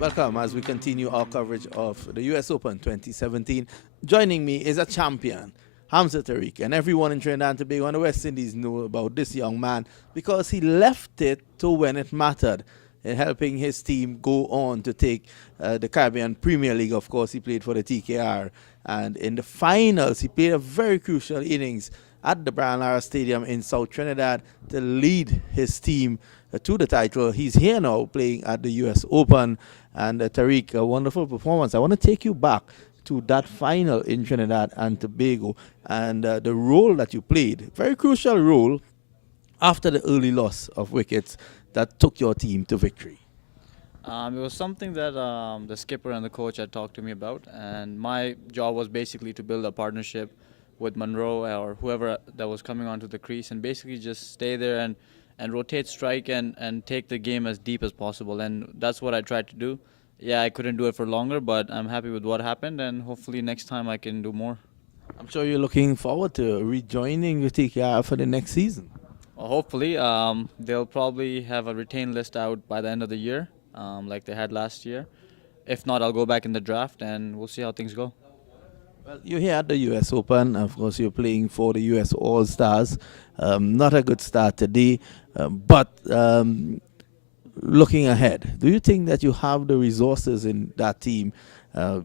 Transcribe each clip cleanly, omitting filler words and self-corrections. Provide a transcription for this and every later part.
Welcome as we continue our coverage of the US Open 2017. Joining me is a champion, HAMZA TARIQ, and everyone in Trinidad and Tobago and the West Indies know about this young man because he left it to when it mattered in helping his team go on to take the Caribbean Premier League. Of course, he played for the TKR, and in the finals, he played a very crucial innings at the Brian Lara Stadium in South Trinidad to lead his team to the title. He's here now playing at the US Open, and TARIQ, a wonderful performance. I want to take you back to that final in Trinidad and Tobago and the role that you played, very crucial role after the early loss of wickets that took your team to victory. It was something that the skipper and the coach had talked to me about, and my job was basically to build a partnership with Monroe or whoever that was coming onto the crease, and basically just stay there and rotate strike and take the game as deep as possible, and that's what I tried to do. Yeah, I couldn't do it for longer, but I'm happy with what happened, and hopefully next time I can do more. I'm sure you're looking forward to rejoining the TKR for the next season. Well, hopefully, they'll probably have a retain list out by the end of the year, like they had last year. If not, I'll go back in the draft, and we'll see how things go. Well, you're here at the US Open. Of course, you're playing for the US All-Stars. Not a good start today, but looking ahead, do you think that you have the resources in that team?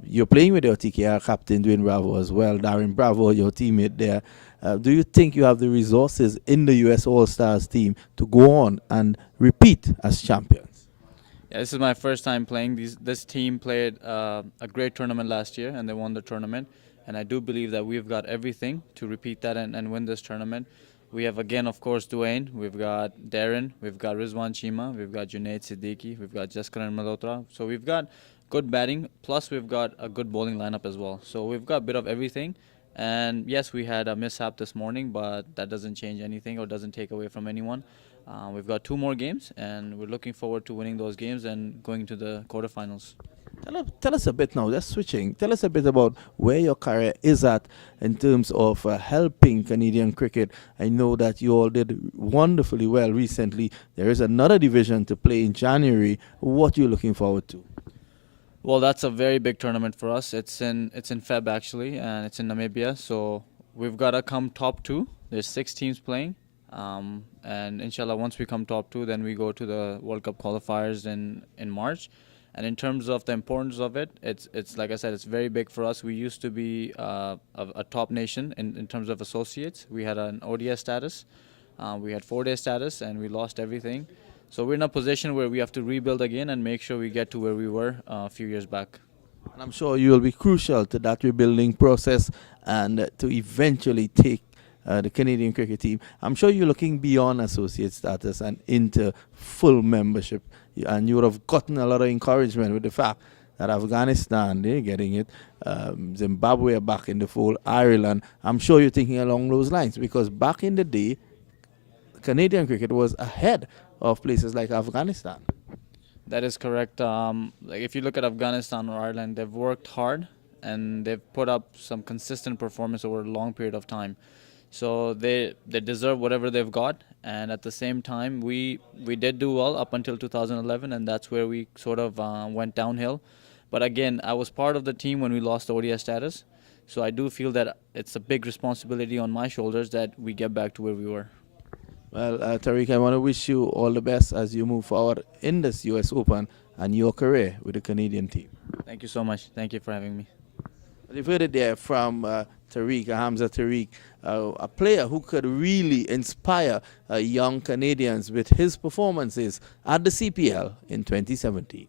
You're playing with your TKR captain, Dwayne Bravo, as well. Darren Bravo, your teammate there. Do you think you have the resources in the US All-Stars team to go on and repeat as champions? Yeah, this is my first time playing. This team played a great tournament last year, and they won the tournament. And I do believe that we've got everything to repeat that and win this tournament. We have, again, of course, Dwayne. We've got Darren. We've got Rizwan Chima. We've got Junaid Siddiqui. We've got Jaskaran Malhotra. So we've got good batting, plus we've got a good bowling lineup as well. So we've got a bit of everything. And yes, we had a mishap this morning, but that doesn't change anything or doesn't take away from anyone. We've got 2 more games, and we're looking forward to winning those games and going to the quarterfinals. Tell us a bit now, just switching. Tell us a bit about where your career is at in terms of helping Canadian cricket. I know that you all did wonderfully well recently. There is another division to play in January. What are you looking forward to? Well, that's a very big tournament for us. It's in Feb actually, and it's in Namibia. So we've got to come top 2. There's 6 teams playing, and inshallah, once we come top 2, then we go to the World Cup qualifiers in March. And in terms of the importance of it, it's like I said, it's very big for us. We used to be a top nation in terms of associates. We had an ODS status, we had 4-day status, and we lost everything. So we're in a position where we have to rebuild again and make sure we get to where we were a few years back. And I'm sure you will be crucial to that rebuilding process and to eventually take the Canadian cricket team. I'm sure you're looking beyond associate status and into full membership. And you would have gotten a lot of encouragement with the fact that Afghanistan, they're getting it, Zimbabwe are back in the fold, Ireland. I'm sure you're thinking along those lines because back in the day, Canadian cricket was ahead of places like Afghanistan. That is correct. Like if you look at Afghanistan or Ireland, they've worked hard and they've put up some consistent performance over a long period of time. So they deserve whatever they've got, and at the same time, we did do well up until 2011, and that's where we sort of went downhill. But again, I was part of the team when we lost the ODS status, so I do feel that it's a big responsibility on my shoulders that we get back to where we were. Well, TARIQ, I want to wish you all the best as you move forward in this US Open and your career with the Canadian team. Thank you so much. Thank you for having me. You've heard it there from TARIQ, HAMZA TARIQ, a player who could really inspire young Canadians with his performances at the CPL in 2017.